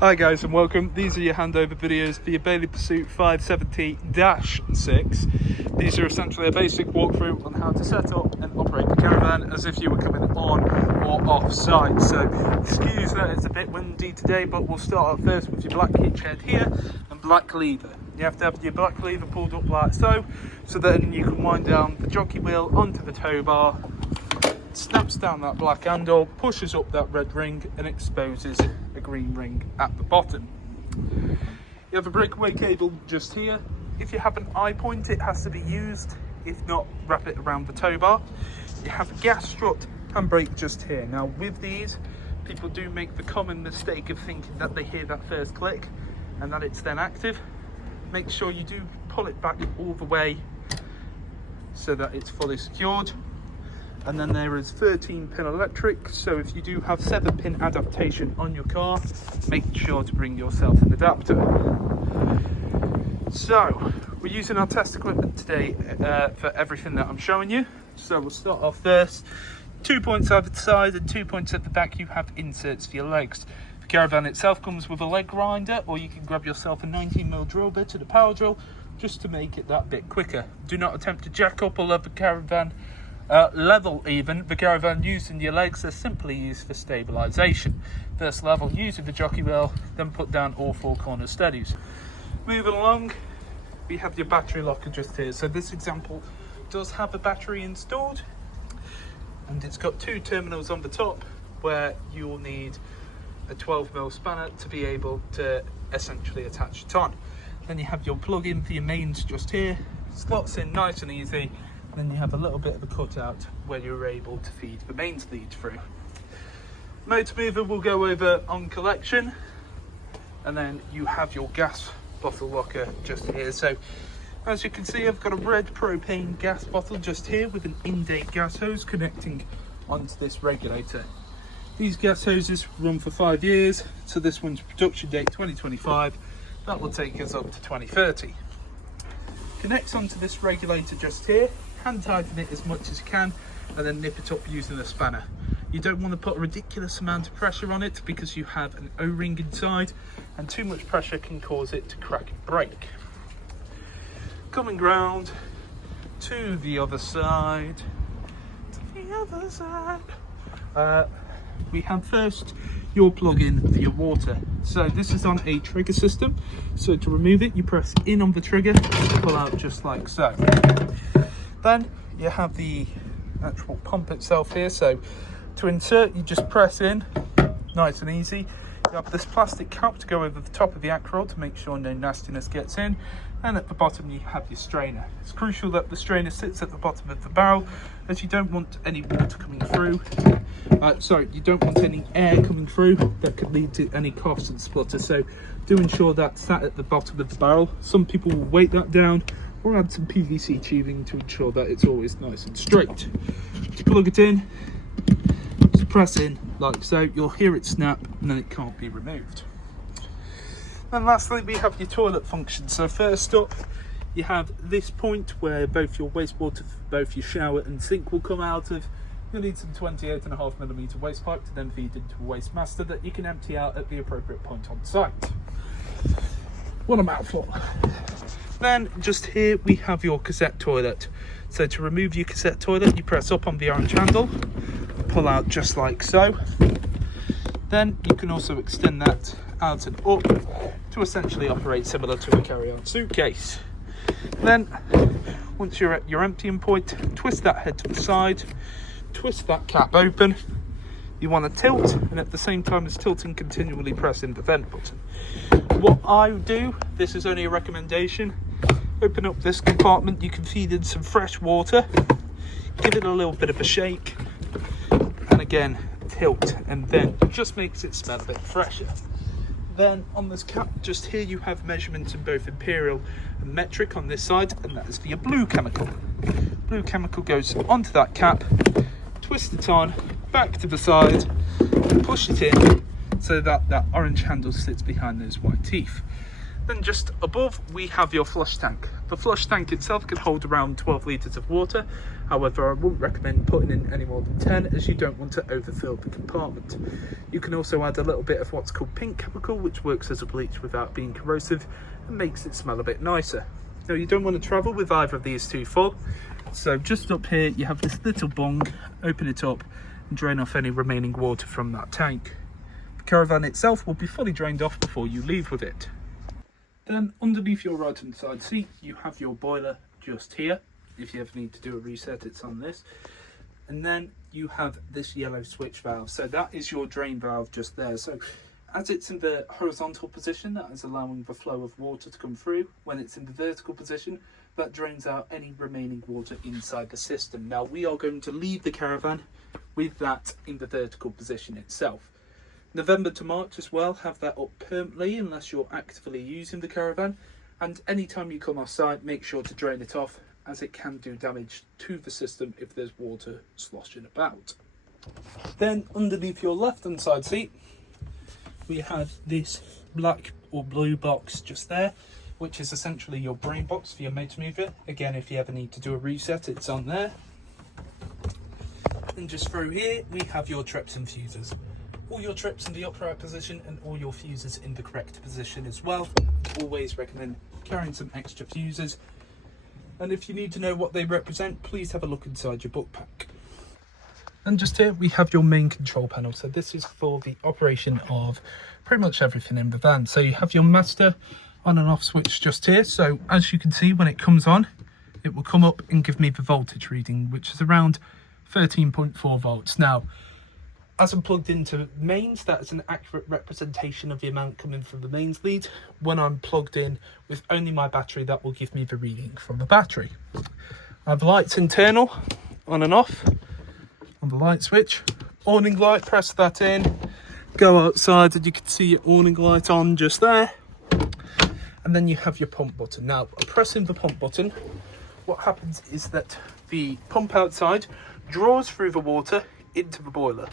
Hi guys and welcome. These are your handover videos for your Bailey Pursuit 570-6. These are essentially a basic walkthrough on how to set up and operate the caravan as if you were coming on or off site. So excuse that it's a bit windy today, but we'll start off first with your black hitch head here and black lever. You have to have your black lever pulled up like so then you can wind down the jockey wheel onto the tow bar. Snaps down that black handle, pushes up that red ring and exposes a green ring at the bottom. You have a breakaway cable just here. If you have an eye point, it has to be used. If not, wrap it around the tow bar. You have a gas strut handbrake just here. Now with these, people do make the common mistake of thinking that they hear that first click and that it's then active. Make sure you do pull it back all the way so that it's fully secured. And then there is 13-pin electric, so if you do have 7-pin adaptation on your car, make sure to bring yourself an adapter. So we're using our test equipment today for everything that I'm showing you. So we'll start off first. 2 points either side and 2 points at the back. You have inserts for your legs. The caravan itself comes with a leg grinder, or you can grab yourself a 19mm drill bit and a power drill just to make it that bit quicker. Do not attempt to jack up or level the caravan. Level even, the caravan using your legs are simply used for stabilisation. First level using the jockey wheel, then put down all 4 corner steadies. Moving along, we have your battery locker just here. So this example does have a battery installed, and it's got 2 terminals on the top where you'll need a 12mm spanner to be able to essentially attach it on. Then you have your plug in for your mains just here, slots in nice and easy. Then you have a little bit of a cutout where you're able to feed the mains lead through. Motor mover will go over on collection, and then you have your gas bottle locker just here. So as you can see, I've got a red propane gas bottle just here with an in-date gas hose connecting onto this regulator. These gas hoses run for 5 years, so this one's production date 2025. That will take us up to 2030. Connects onto this regulator just here. Hand tighten it as much as you can and then nip it up using a spanner. You don't want to put a ridiculous amount of pressure on it because you have an O-ring inside, and too much pressure can cause it to crack and break. Coming round to the other side, we have first your plug-in for your water. So this is on a trigger system, so to remove it you press in on the trigger, pull out just like so. Then you have the actual pump itself here, so to insert you just press in, nice and easy. You have this plastic cap to go over the top of the acrowl to make sure no nastiness gets in, and at the bottom you have your strainer. It's crucial that the strainer sits at the bottom of the barrel, as you don't want any water coming through. You don't want any air coming through that could lead to any coughs and splutter, so do ensure that's sat at the bottom of the barrel. Some people will weight that down or add some PVC tubing to ensure that it's always nice and straight. To plug it in, just press in like so, you'll hear it snap and then it can't be removed. And lastly, we have your toilet function. So first up, you have this point where both your wastewater, both your shower and sink will come out of. You'll need some 28.5mm waste pipe to then feed into a waste master that you can empty out at the appropriate point on site. What a mouthful. Then just here we have your cassette toilet. So to remove your cassette toilet, you press up on the orange handle, pull out just like so. Then you can also extend that out and up to essentially operate similar to a carry-on suitcase. Then once you're at your emptying point, twist that head to the side, twist that cap open. You want to tilt, and at the same time as tilting, continually press in the vent button. What I do, this is only a recommendation, open up this compartment, you can feed in some fresh water, give it a little bit of a shake, and again tilt, and then it just makes it smell a bit fresher. Then on this cap just here you have measurements in both imperial and metric on this side, and that is for your blue chemical. Blue chemical goes onto that cap, twist it on, back to the side, push it in so that that orange handle sits behind those white teeth. Then just above we have your flush tank. The flush tank itself can hold around 12 litres of water. However, I wouldn't recommend putting in any more than 10 as you don't want to overfill the compartment. You can also add a little bit of what's called pink chemical, which works as a bleach without being corrosive and makes it smell a bit nicer. Now you don't want to travel with either of these two full. So just up here you have this little bung, open it up and drain off any remaining water from that tank. The caravan itself will be fully drained off before you leave with it. Then underneath your right hand side seat you have your boiler just here. If you ever need to do a reset, it's on this. And then you have this yellow switch valve. So that is your drain valve just there. So as it's in the horizontal position, that is allowing the flow of water to come through. When it's in the vertical position, that drains out any remaining water inside the system. Now we are going to leave the caravan with that in the vertical position itself. November to March as well, have that up permanently unless you're actively using the caravan. And anytime you come off site, make sure to drain it off, as it can do damage to the system if there's water sloshing about. Then underneath your left hand side seat, we have this black or blue box just there, which is essentially your brain box for your motor mover. Again, if you ever need to do a reset, it's on there. And just through here, we have your trips and fuses. All your trips in the upright position and all your fuses in the correct position as well. Always recommend carrying some extra fuses. And if you need to know what they represent, please have a look inside your book pack. And just here we have your main control panel. So this is for the operation of pretty much everything in the van. So you have your master on and off switch just here. So as you can see, when it comes on, it will come up and give me the voltage reading, which is around 13.4 volts. Now, as I'm plugged into mains, that is an accurate representation of the amount coming from the mains lead. When I'm plugged in with only my battery, that will give me the reading from the battery. I have lights internal, on and off, on the light switch. Awning light, press that in, go outside and you can see your awning light on just there. And then you have your pump button. Now, pressing the pump button, what happens is that the pump outside draws through the water into the boiler.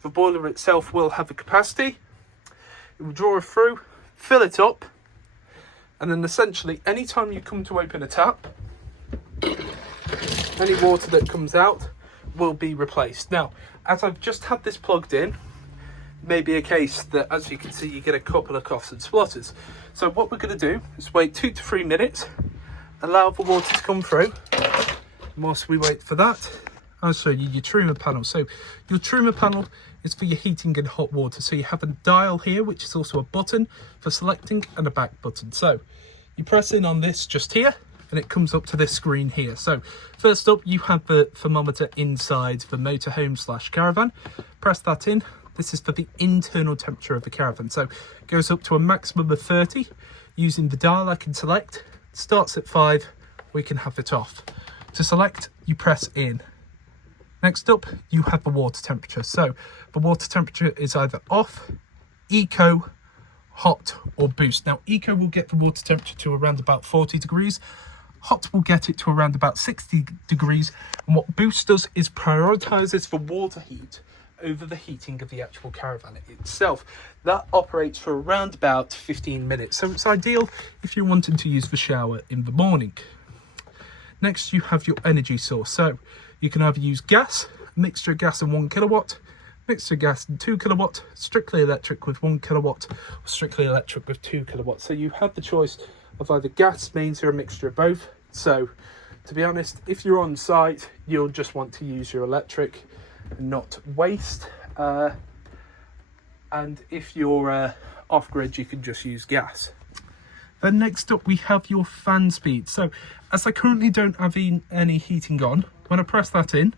The boiler itself will have a capacity. It will draw it through, fill it up, and then essentially anytime you come to open a tap, any water that comes out will be replaced. Now, as I've just had this plugged in, may be a case that, as you can see, you get a couple of coughs and splutters. So what we're going to do is wait 2 to 3 minutes, allow the water to come through. And whilst we wait for that, I'll show you your trimmer panel. So your trimmer panel is for your heating and hot water. So you have a dial here, which is also a button for selecting, and a back button. So you press in on this just here, and it comes up to this screen here. So first up, you have the thermometer inside the motorhome / caravan. Press that in. This is for the internal temperature of the caravan. So it goes up to a maximum of 30. Using the dial, I can select. Starts at 5, we can have it off. To select, you press in. Next up, you have the water temperature. So the water temperature is either off, eco, hot or boost. Now eco will get the water temperature to around about 40 degrees. Hot will get it to around about 60 degrees. And what boost does is prioritizes the water heat over the heating of the actual caravan itself. That operates for around about 15 minutes. So it's ideal if you're wanting to use the shower in the morning. Next, you have your energy source. So you can either use gas, a mixture of gas and 1 kilowatt, mixture of gas and 2 kilowatt, strictly electric with 1 kilowatt, or strictly electric with 2 kilowatts. So you have the choice of either gas, mains, or a mixture of both. So to be honest, if you're on site, you'll just want to use your electric and not waste. And if you're off grid, you can just use gas. Then next up, we have your fan speed. So as I currently don't have any heating on, when I press that in,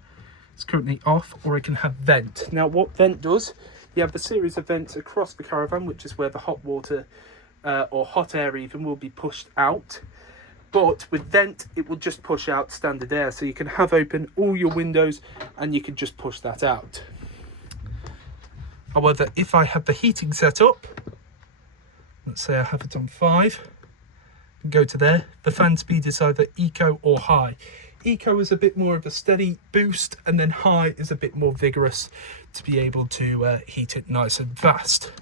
it's currently off, or I can have vent. Now what vent does, you have the series of vents across the caravan, which is where the hot water or hot air even will be pushed out. But with vent, it will just push out standard air. So you can have open all your windows and you can just push that out. However, if I have the heating set up, let's say I have it on 5, and go to there, the fan speed is either eco or high. Eco is a bit more of a steady boost, and then high is a bit more vigorous to be able to heat it nice and fast.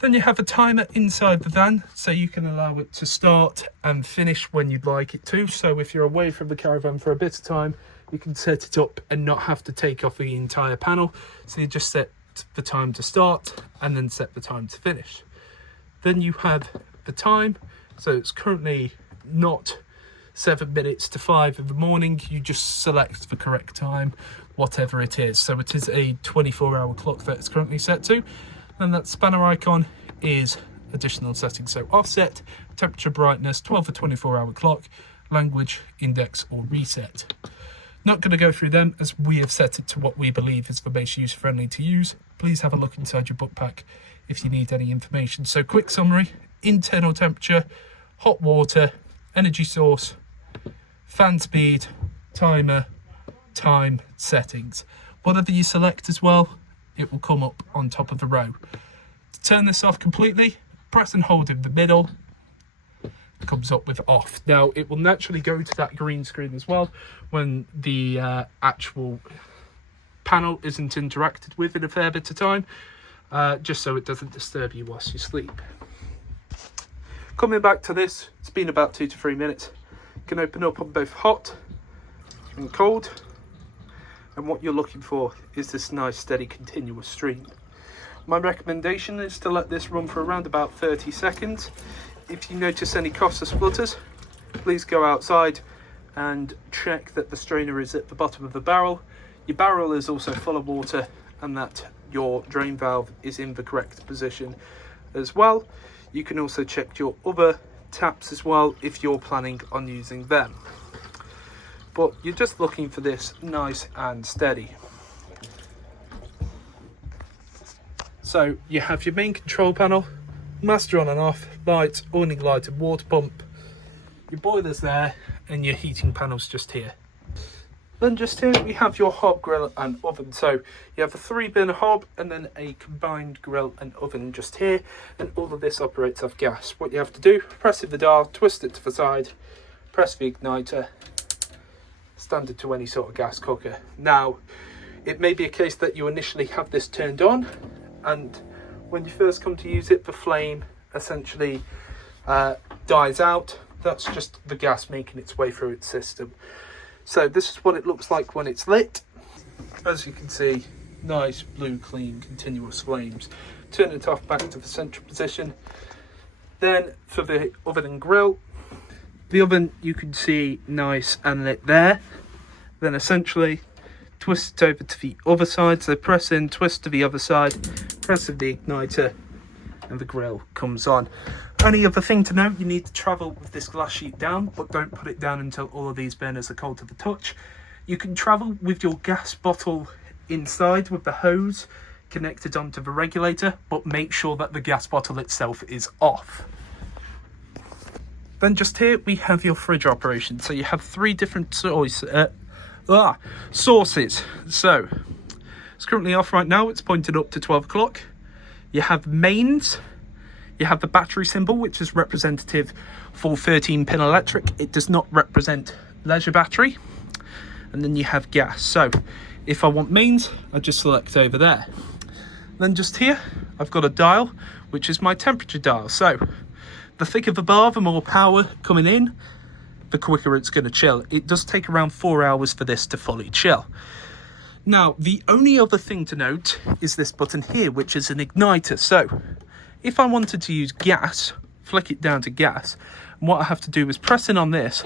Then you have a timer inside the van, so you can allow it to start and finish when you'd like it to. So if you're away from the caravan for a bit of time, you can set it up and not have to take off the entire panel. So you just set the time to start and then set the time to finish. Then you have the time, so it's currently not 7 minutes to 5 in the morning. You just select the correct time, whatever it is. So it is a 24-hour clock that it's currently set to. And that spanner icon is additional settings. So offset, temperature, brightness, 12 or 24-hour clock, language, index or reset. Not going to go through them as we have set it to what we believe is the most user-friendly to use. Please have a look inside your book pack if you need any information. So quick summary: internal temperature, hot water, energy source, fan speed, timer, time, settings. Whatever you select as well, it will come up on top of the row. To turn this off completely, press and hold in the middle. It comes up with off. Now it will naturally go to that green screen as well when the actual panel isn't interacted with in a fair bit of time, just so it doesn't disturb you whilst you sleep. Coming back to this, it's been about 2 to 3 minutes. You can open up on both hot and cold. And what you're looking for is this nice steady continuous stream. My recommendation is to let this run for around about 30 seconds. If you notice any coughs or splutters, please go outside and check that the strainer is at the bottom of the barrel. Your barrel is also full of water and that your drain valve is in the correct position as well. You can also check your other taps as well if you're planning on using them. But you're just looking for this nice and steady. So you have your main control panel, master on and off, lights, awning light and water pump, your boiler's there, and your heating panel's just here. Then just here we have your hob, grill and oven. So you have a 3-burner hob and then a combined grill and oven just here, and all of this operates off gas. What you have to do, press the dial, twist it to the side, press the igniter, standard to any sort of gas cooker. Now it may be a case that you initially have this turned on, and when you first come to use it the flame essentially dies out. That's just the gas making its way through its system. So this is what it looks like when it's lit. As you can see, nice blue clean continuous flames. Turn it off back to the central position. Then for the oven and grill, the oven you can see nice and lit there. Then essentially twist it over to the other side. So press in, twist to the other side, press in the igniter, and the grill comes on. Only other thing to note, you need to travel with this glass sheet down, but don't put it down until all of these burners are cold to the touch. You can travel with your gas bottle inside with the hose connected onto the regulator, but make sure that the gas bottle itself is off. Then just here we have your fridge operation. So you have 3 different sources. So it's currently off right now. It's pointed up to 12 o'clock. You have mains. You have the battery symbol, which is representative for 13-pin electric. It does not represent leisure battery. And then you have gas. So if I want mains, I just select over there. Then just here, I've got a dial, which is my temperature dial. So the thicker the bar, the more power coming in, the quicker it's going to chill. It does take around 4 hours for this to fully chill. Now, the only other thing to note is this button here, which is an igniter. So if I wanted to use gas, flick it down to gas, and what I have to do is press in on this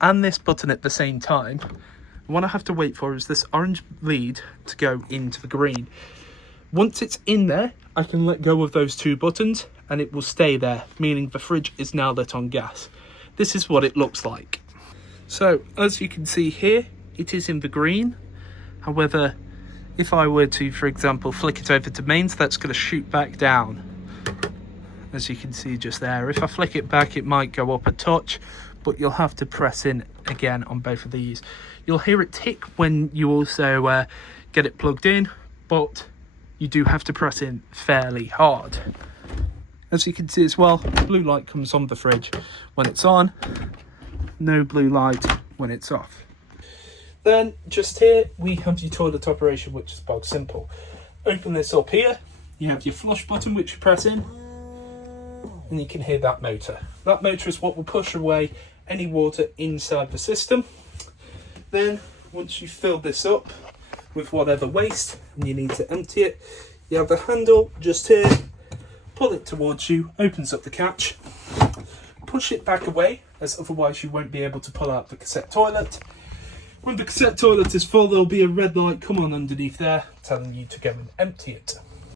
and this button at the same time. And what I have to wait for is this orange lead to go into the green. Once it's in there, I can let go of those 2 buttons and it will stay there, meaning the fridge is now lit on gas. This is what it looks like. So as you can see here, it is in the green. However, if I were to, for example, flick it over to mains, that's going to shoot back down. As you can see just there. If I flick it back, it might go up a touch, but you'll have to press in again on both of these. You'll hear it tick when you also get it plugged in, but you do have to press in fairly hard. As you can see as well, blue light comes on the fridge when it's on, no blue light when it's off. Then just here we have your toilet operation, which is bog simple. Open this up here, You have your flush button which you press in, and you can hear that motor. That motor is what will push away any water inside the system. Then once you've filled this up with whatever waste and you need to empty it, you have the handle just here, pull it towards you, opens up the catch, push it back away, as otherwise you won't be able to pull out the cassette toilet. When the cassette toilet is full, there'll be a red light come on underneath there telling you to go and empty it.